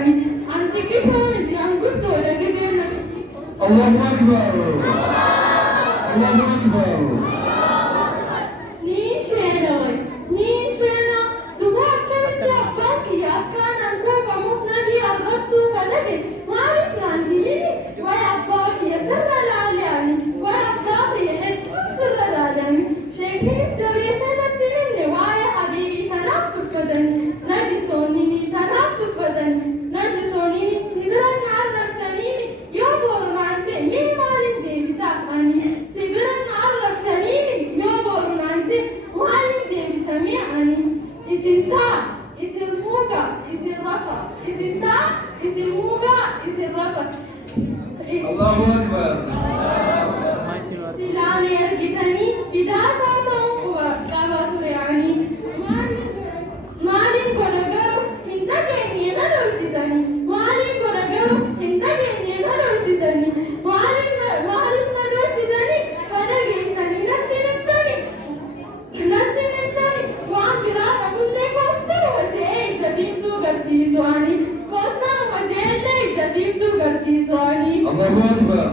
Sani, anziché fare di angoltore che viene. Allahu Akbar. Allahu Akbar. Nishena, tu vuoi che ti abbocchi a cana ancora come di arrosto cadete, ma i frangini, vuoi abbocchi e sarà l'aliani, vuoi abbocchi e sarà l'aliani, scegli se vi sei mattinine, vuoi habibi tanattu fadani, nati sonini tanattu fadani, nati sonini si dranno alla samini, io vorrò anche minimali devi sapani, si dranno alla samini, io vorrò anche mali devi samiani, isinta, isilmuga, isilrafa, isinta, isilmuga, isilrafa. Allahu Akbar. Silani ergitani, idasa tonkuwa, kavaturiani, malin kodagaru, hindageni nadolsitani, malin kodagaru, hindageni nadolsitani, malin nadolsitani, padagesani, nattinimtani, waanjiraata kunne koostanu wajee jadiimtuu garsiisuani, koostanu wajeellee jadiimtuu garsiisuani. Allahu Akbar.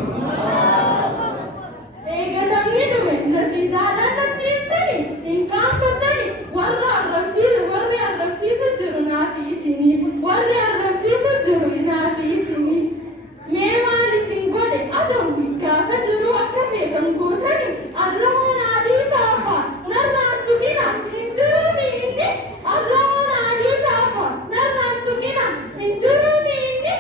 Eegatamni dhume nashiidaadhaan nattiimtani, hinkaanfattani, warri arrabsiisu jiru naafi isinii, warri arrabsiisu jiru naafi isinii. Mee maal isin godhe adawwi gaafa jiru akka feetan gootani, arramoon adii saafa, narraan tuqina, hin jiru miinni, arramoon adii saafa, narraan tuqina, hin jiru miinni.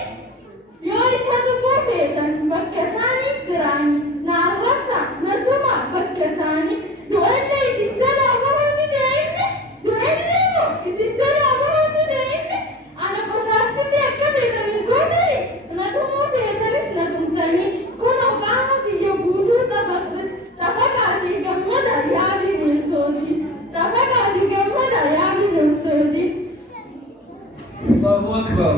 Yoo isa tuquu feetan bakka isaanii jiraani, na arrabsa, na tuma bakka isaanii, du'ellee isin jalaa bahuutti deemne, du'ellee moo isin jalaa bahuutti deemne, ana qoshaasitti akka feetan hin gootani, na tumuu feetanis na tumtanii, kunoo qaama biyya guutuu cafaqaatii gammada yaa bineensooti, cafaqaatii gammada yaa bineensooti. Allahu Akbar.